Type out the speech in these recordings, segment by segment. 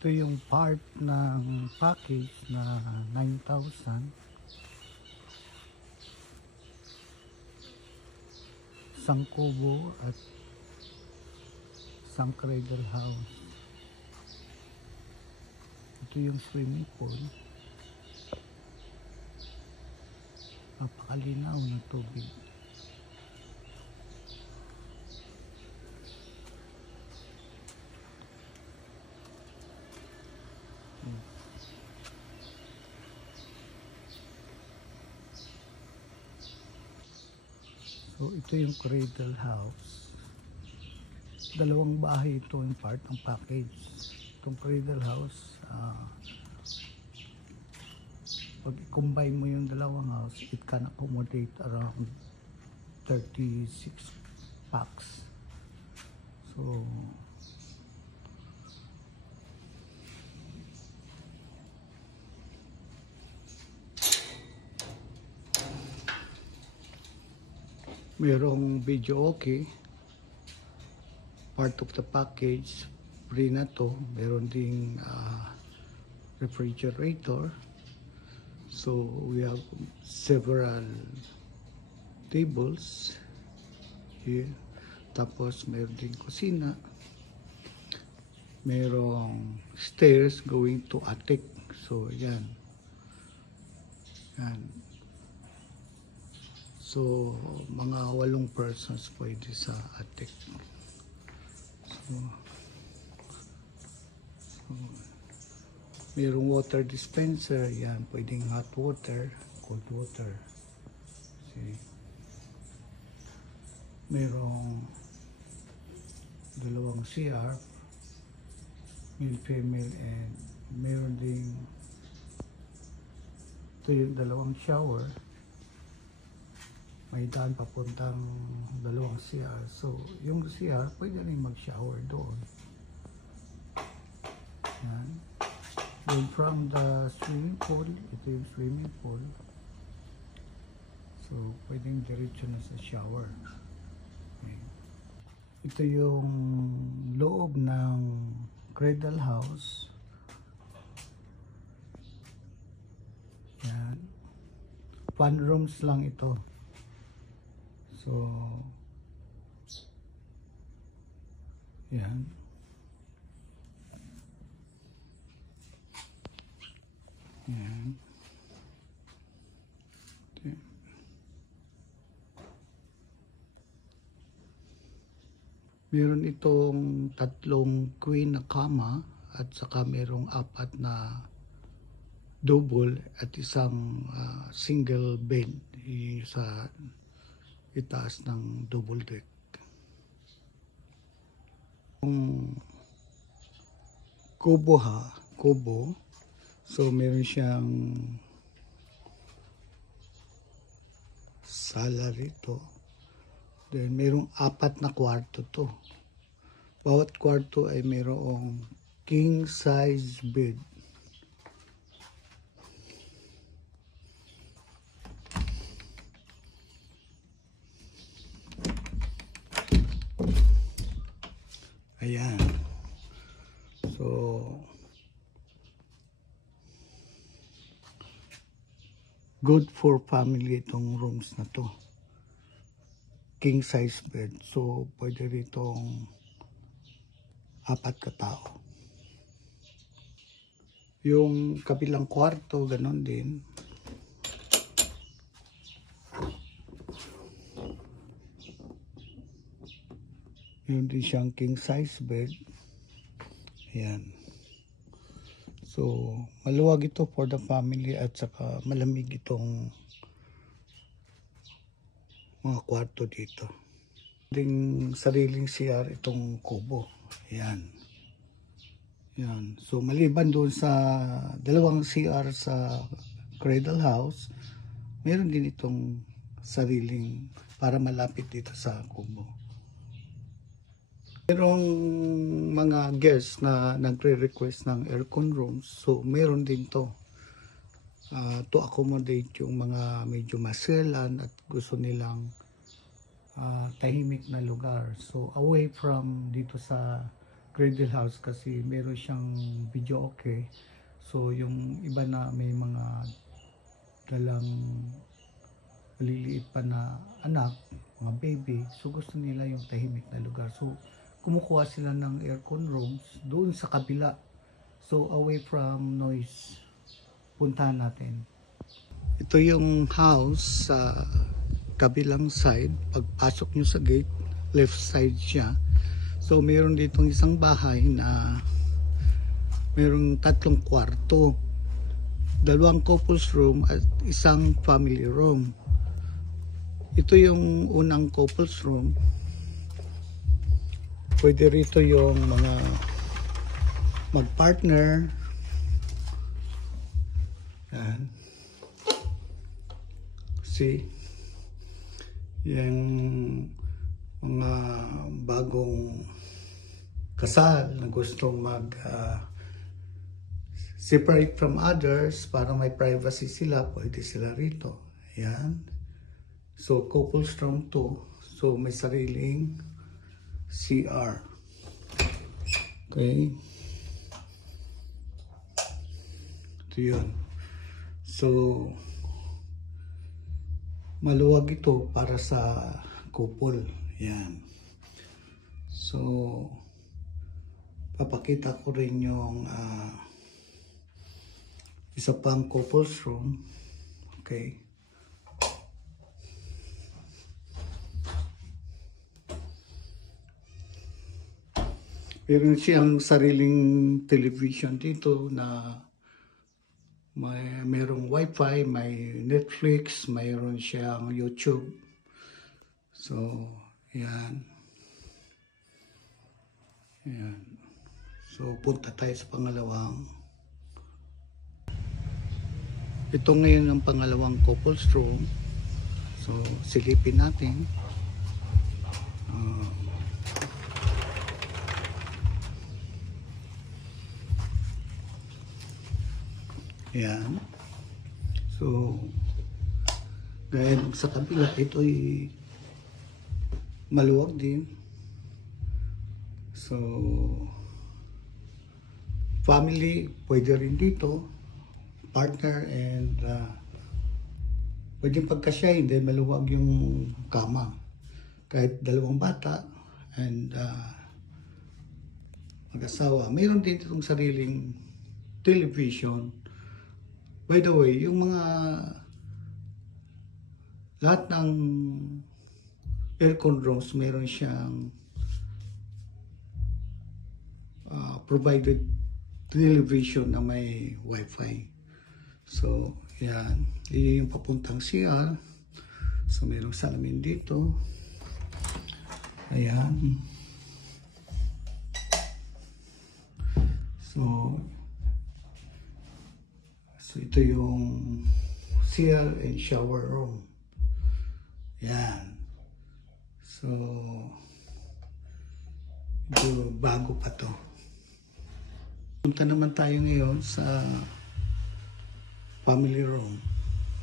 Ito yung part ng package na 9,000. Isang kubo at isang cradle house. Ito yung swimming pool. Napakalinaw ng tubig. So ito yung cradle house. Dalawang bahay ito yung part ng package. Itong cradle house, pag i-combine mo yung dalawang house, it can accommodate around 36 packs. So merong video okay, part of the package, free na to. Meron ding refrigerator. So we have several tables here. Tapos meron ding kusina. Merong stairs going to attic. So yan. Yan. So, mga 8 persons pwede sa attic. So, mayroong water dispenser. Yan, pwedeng hot water, cold water. See? Mayroong 2 CR, male, female, and mayroon ding ito yung 2 shower. May daan papuntang 2 CR. So, yung CR, pwede rin mag-shower doon. Yan. Then from the swimming pool, ito yung swimming pool. So, pwedeng diretso na sa shower. Okay. Ito yung loob ng cradle house. Yan. 1 rooms lang ito. So, yan. Yan. Okay. Meron itong 3 queen na kama at saka merong 4 na double at isang single bed sa itaas ng double deck. Yung kubo, so meron siyang sala rito. Then merong 4 na kwarto to. Bawat kwarto ay merong king size bed. Ayan. So, good for family itong rooms na to. King size bed. So, pwede ritong 4 katao. Yung kabilang kwarto, ganon din. Yun din siyang king size bed. Ayan. So, maluwag ito for the family at saka malamig itong mga kwarto dito. Ding sariling CR itong kubo. Ayan. Ayan. So, maliban doon sa 2 CR sa cradle house, meron din itong sariling para malapit dito sa kubo. Merong mga guests na nagre-request ng aircon rooms. So, meron din to. To accommodate yung mga medyo maselan at gusto nilang tahimik na lugar. So, away from dito sa cradle house kasi meron siyang video okay. So yung iba na may mga dalang maliliit pa na anak, mga baby, so gusto nila yung tahimik na lugar. So kumukuha sila ng aircon rooms doon sa kabila. So away from noise. Puntahan natin. Ito yung house sa kabilang side. Pagpasok nyo sa gate, left side siya. So mayroon ditong isang bahay na mayroong 3 kwarto, 2 couples room at isang family room. Ito yung unang couples room. Pwede rito yung mga mag-partner. Yan. See? Yung mga bagong kasal na gustong separate from others para may privacy sila, pwede sila rito. Ayan. So, couples room 2. So, may sariling CR. Okay. Ito yun. So, maluwag ito para sa couple. Ayan. So, papakita ko rin yung isa pang couples room. Okay. Meron siyang sariling television dito na mayroong wifi, may Netflix, mayroon siyang YouTube. So, yan. Yan. So, punta tayo sa pangalawang. Ito ngayon ang pangalawang couples room. So, silipin natin. Yan. So, dahil sa kabila, ito'y maluwag din. So, family, pwede rin dito. Partner and pwedeng pagkasya, hindi maluwag yung kama. Kahit 2 bata and mag-asawa. Mayroon din itong sariling television. By the way, yung mga lahat ng aircon rooms, mayroon siyang provided television na may wifi. So, yan. Yan yung papuntang CR. So, mayroong salamin dito. Ayan. So, ito yung CR and shower room. Yan. So, ito, bago pa to. Punta naman tayo ngayon sa family room.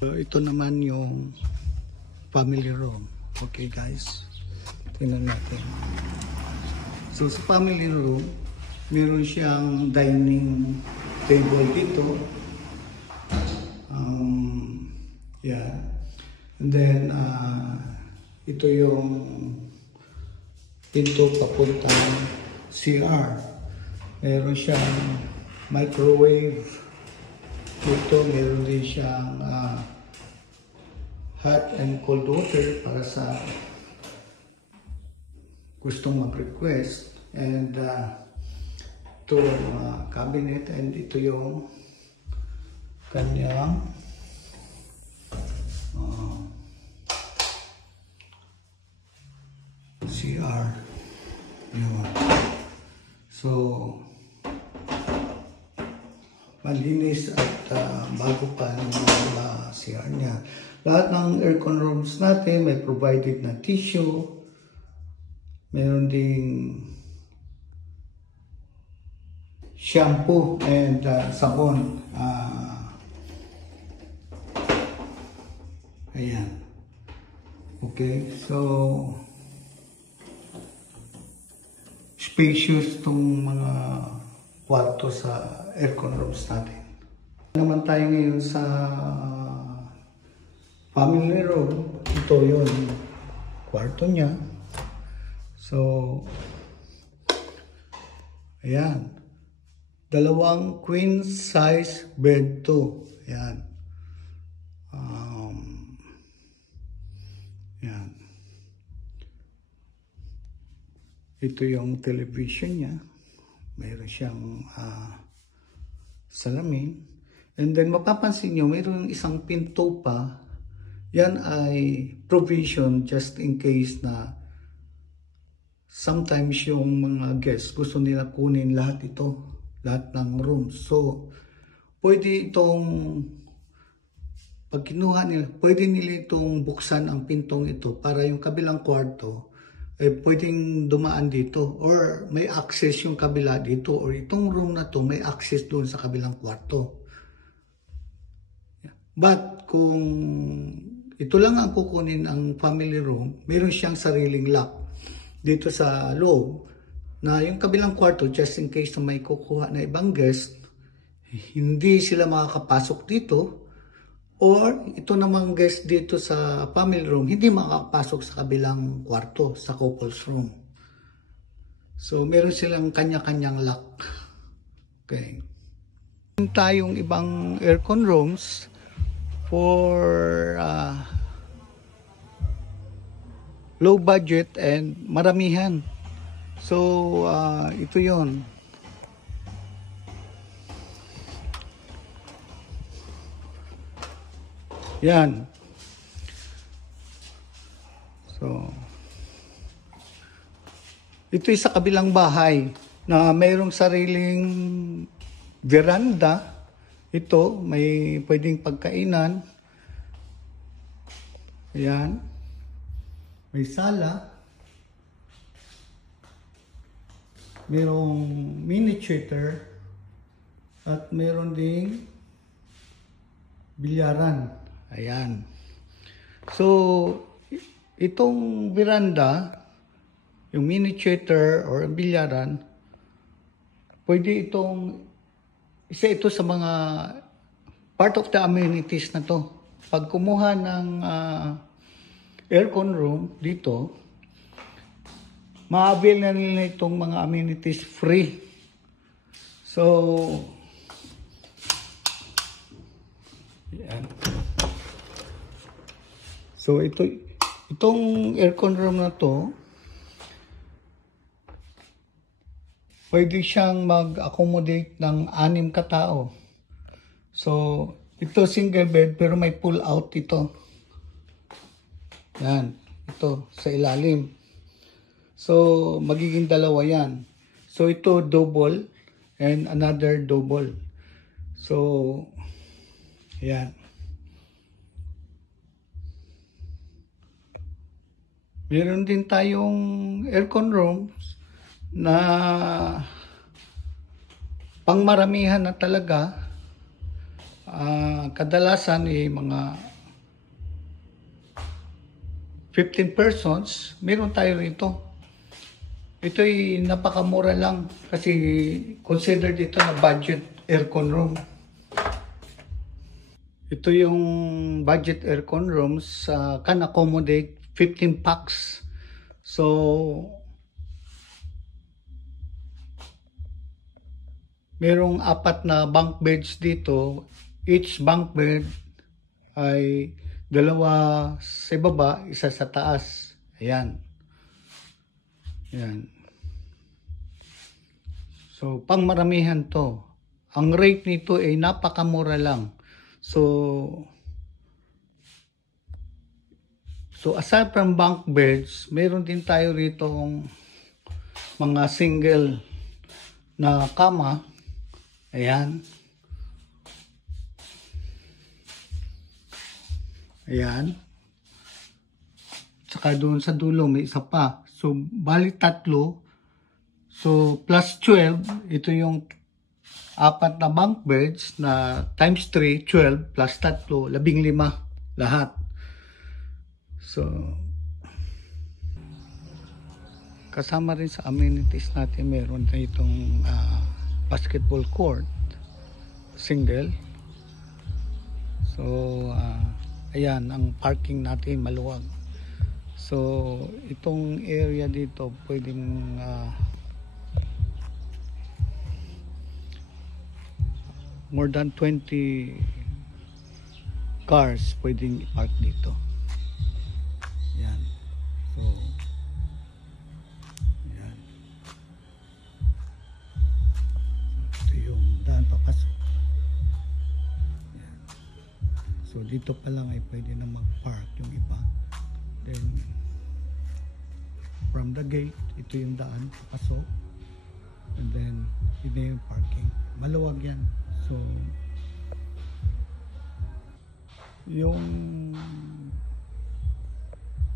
So, ito naman yung family room. Okay guys, tingnan natin. So sa family room, meron siyang dining table dito. Yeah. And then ito yung pinto papuntang CR. Meron siyang microwave. Dito meron din siyang hot and cold water para sa gustong mag-request. And ito yung cabinet, and ito yung kanyang CR. Yun. So, malinis at bago pa ng mga CR niya. Lahat ng aircon rooms natin may provided na tissue. Meron ding shampoo and sabon. Ayan. Okay, so spacious tong mga kwarto sa aircon rooms natin. Naman tayo ngayon sa family room. Ito yung kwarto niya. So, ayan. Dalawang queen size bed to. Ayan. Ayan. Ito yung television niya. Mayroon siyang salamin. And then mapapansin nyo, mayroon isang pinto pa. Yan ay provision just in case na sometimes yung mga guests gusto nila kunin lahat ito, lahat ng rooms. So, pwede itong, pag kinuha nila, pwede nila itong buksan ang pintong ito para yung kabilang kwarto pwedeng dumaan dito or may access yung kabila dito or itong room na to may access doon sa kabilang kwarto. But kung ito lang ang kukunin ang family room, meron siyang sariling lock dito sa loob na yung kabilang kwarto just in case na may kukuha na ibang guest, hindi sila makakapasok dito. Or ito namang guest dito sa family room, hindi makakapasok sa kabilang kwarto, sa couple's room. So, meron silang kanya-kanyang lock. Okay. Tayong ibang aircon rooms for low budget and maramihan. So, ito yon. Yan. So, ito ay sa kabilang bahay na mayroong sariling veranda. Ito, may pwedeng pagkainan. Ayan. May sala. Mayroong mini theater. At mayroon ding bilyaran. Ayan. So, itong veranda, yung mini theater or bilyaran, pwede itong, isa ito sa mga part of the amenities na to. Pag kumuha ng aircon room dito, ma-avail na nila itong mga amenities free. So, yan. So itong aircon room na to, pwede siyang mag-accommodate ng 6 katao. So ito single bed pero may pull out ito. Yan, ito sa ilalim. So magiging dalawa yan. So ito double and another double. So yan. Meron din tayong aircon rooms na pangmaramihan na talaga. Kadalasan mga 15 persons. Meron tayo rito. Ito ay napakamura lang kasi considered ito na budget aircon room. Ito yung budget aircon rooms can accommodate 15 packs. So, merong 4 na bunk beds dito. Each bunk bed ay 2 sa baba, 1 sa taas. Ayan. Ayan. So, pangmaramihan to. Ang rate nito ay napakamura lang. So aside from bunk beds, meron din tayo rito mga single na kama. Ayan. Ayan. Tsaka doon sa dulo may isa pa. So bali 3. So plus 12, ito yung 4 na bunk beds na times 3, 12 plus 3, 15 lahat. So, kasama rin sa amenities natin meron na itong basketball court, single. So ayan, ang parking natin maluwag. So itong area dito pwedeng more than 20 cars pwedeng i-park dito. Yan. So yan. Ito yung daan papasok. Yan. So dito pa lang ay pwede na mag-park yung iba. Then from the gate, ito yung daan papasok. And then yun yung parking. Maluwag yan. So yung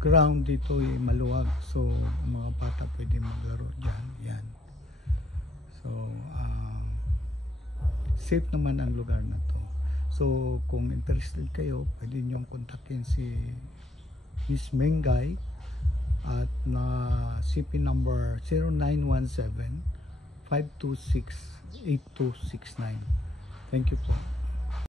ground dito ay maluwag, so mga bata pwede maglaro dyan. Yan. So safe naman ang lugar na to. So kung interested kayo, pwede nyong kontakin si Miss Mengay at na CP number 0917-526-8269. Thank you po.